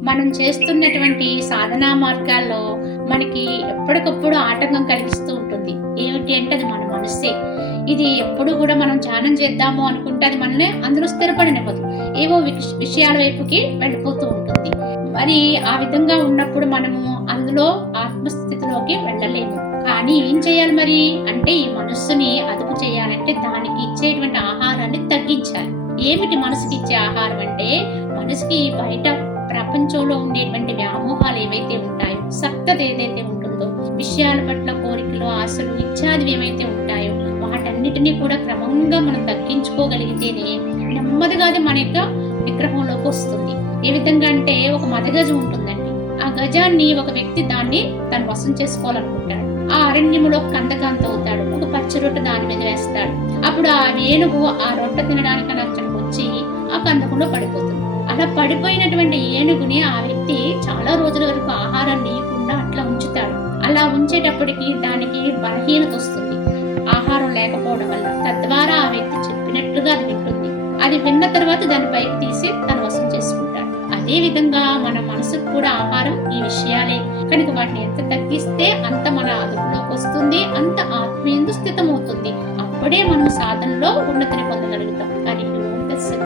మనం చేస్తున్నటువంటి సాధనా మార్గాల్లో మనకి ఎప్పటికప్పుడు ఆటంకం కలిగిస్తూ ఉంటుంది. ఏమిటి అంటే అది మన మనస్సే. ఇది ఎప్పుడు కూడా మనం ధ్యానం చేద్దాము అనుకుంటే అది మనల్ని అందులో స్థిరపడనివ్వదు. ఏవో విషయాల వైపుకి వెళ్ళిపోతూ ఉంటుంది. మరి ఆ విధంగా ఉన్నప్పుడు మనము అందులో ఆత్మస్థితిలోకి వెళ్ళలేము. కానీ ఏం చేయాలి మరి? అంటే ఈ మనస్సుని అదుపు చేయాలంటే దానికి ఇచ్చేటువంటి ఆహారాన్ని తగ్గించాలి. ఏమిటి మనసుకి ఇచ్చే ఆహారం అంటే? మనసుకి బయట ప్రపంచంలో ఉండేటువంటి వ్యామోహాలు ఏవైతే ఉంటాయో సత్తత ఏదైతే ఉంటుందో విషయాల పట్ల కోరికలు ఆశలు ఇత్యాది ఏవైతే ఉంటాయో వాటన్నిటినీ కూడా క్రమంగా మనం తగ్గించుకోగలిగితేనే నెమ్మదిగా అది మన యొక్క విగ్రహంలోకి వస్తుంది. ఏ విధంగా అంటే ఒక మద గజం ఉంటుందండి. ఆ గజాన్ని ఒక వ్యక్తి దాన్ని తను వశం చేసుకోవాలనుకుంటాడు. ఆ అరణ్యములో కందకాంత అవుతాడు. ఒక పచ్చి రొట్టె దాని మీద వేస్తాడు. అప్పుడు ఆ ఏనుగు ఆ రొట్టె తినడానికి అక్కడికి వచ్చి ఆ కందకంలో పడిపోతుంది. అలా పడిపోయినటువంటి ఏనుగు ఉంచేటప్పటికి దానికి బలహీనత వస్తుంది. ఆహారం లేకపోవడం వల్ల తద్వారా ఆ వ్యక్తి చెప్పినట్లుగా అది వింటుంది అది విన్న తర్వాత దాని పైకి తీసి తన వశం చేసుకుంటాడు. అదే విధంగా మన మనసుకు కూడా ఆహారం ఈ విషయాలే. కనుక వాటిని ఎంత తగ్గిస్తే అంత మన అదుపులోకి వస్తుంది అంత ఆత్మీయందు స్థితమవుతుంది. అప్పుడే మనం సాధనలో ఉన్నత